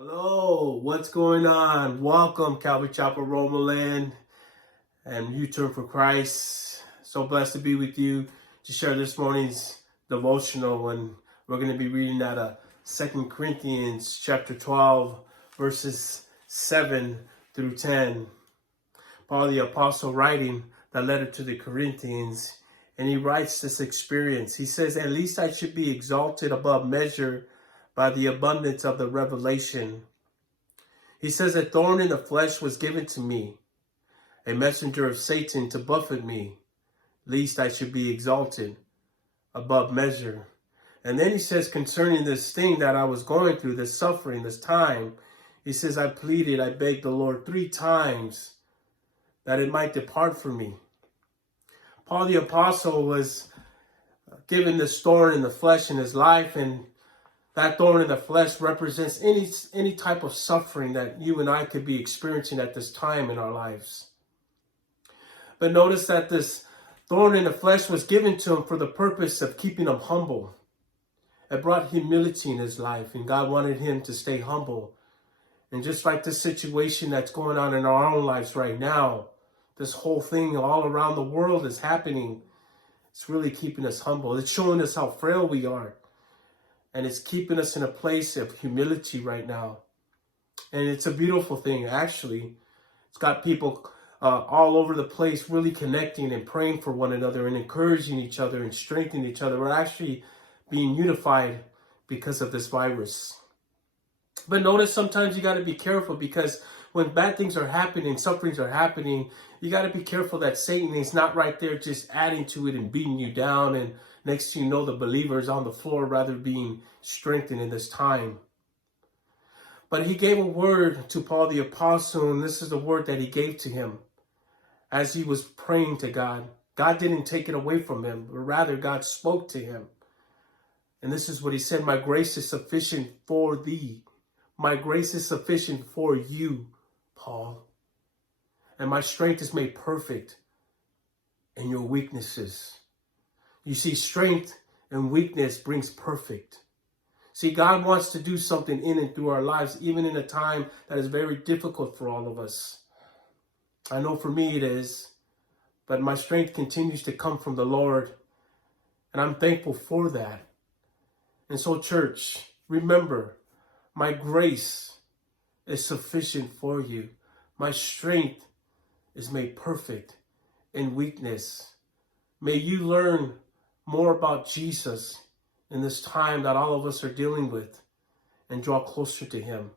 Hello, what's going on? Welcome, Calvary Chapel, Romaland, and U-Turn for Christ. So blessed to be with you to share this morning's devotional, and we're going to be reading out of 2 Corinthians chapter 12, verses 7 through 10. Paul the Apostle writing the letter to the Corinthians, and he writes this experience. He says, "At least I should be exalted above measure by the abundance of the revelation." He says, "A thorn in the flesh was given to me, a messenger of Satan to buffet me, lest I should be exalted above measure." And then he says, concerning this thing that I was going through, this suffering, this time, he says, "I pleaded, I begged the Lord 3 times that it might depart from me." Paul the Apostle was given this thorn in the flesh in his life, and that thorn in the flesh represents any type of suffering that you and I could be experiencing at this time in our lives. But notice that this thorn in the flesh was given to him for the purpose of keeping him humble. It brought humility in his life, and God wanted him to stay humble. And just like this situation that's going on in our own lives right now, this whole thing all around the world is happening. It's really keeping us humble. It's showing us how frail we are. And it's keeping us in a place of humility right now. And it's a beautiful thing, actually. It's got people all over the place really connecting and praying for one another and encouraging each other and strengthening each other. We're actually being unified because of this virus. But notice sometimes you got to be careful, because when bad things are happening, sufferings are happening, you got to be careful that Satan is not right there just adding to it and beating you down. And next thing you know, the believer is on the floor rather being strengthened in this time. But he gave a word to Paul the Apostle, and this is the word that he gave to him as he was praying to God. God didn't take it away from him, but rather God spoke to him. And this is what he said: "My grace is sufficient for thee. My grace is sufficient for you, Paul. And my strength is made perfect in your weaknesses." You see, strength and weakness brings perfect. See, God wants to do something in and through our lives, even in a time that is very difficult for all of us. I know for me it is, but my strength continues to come from the Lord, and I'm thankful for that. And so, church, remember, my grace is sufficient for you. My strength is made perfect in weakness. May you learn more about Jesus in this time that all of us are dealing with, and draw closer to him.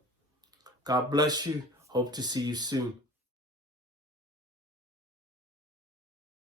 God bless you. Hope to see you soon.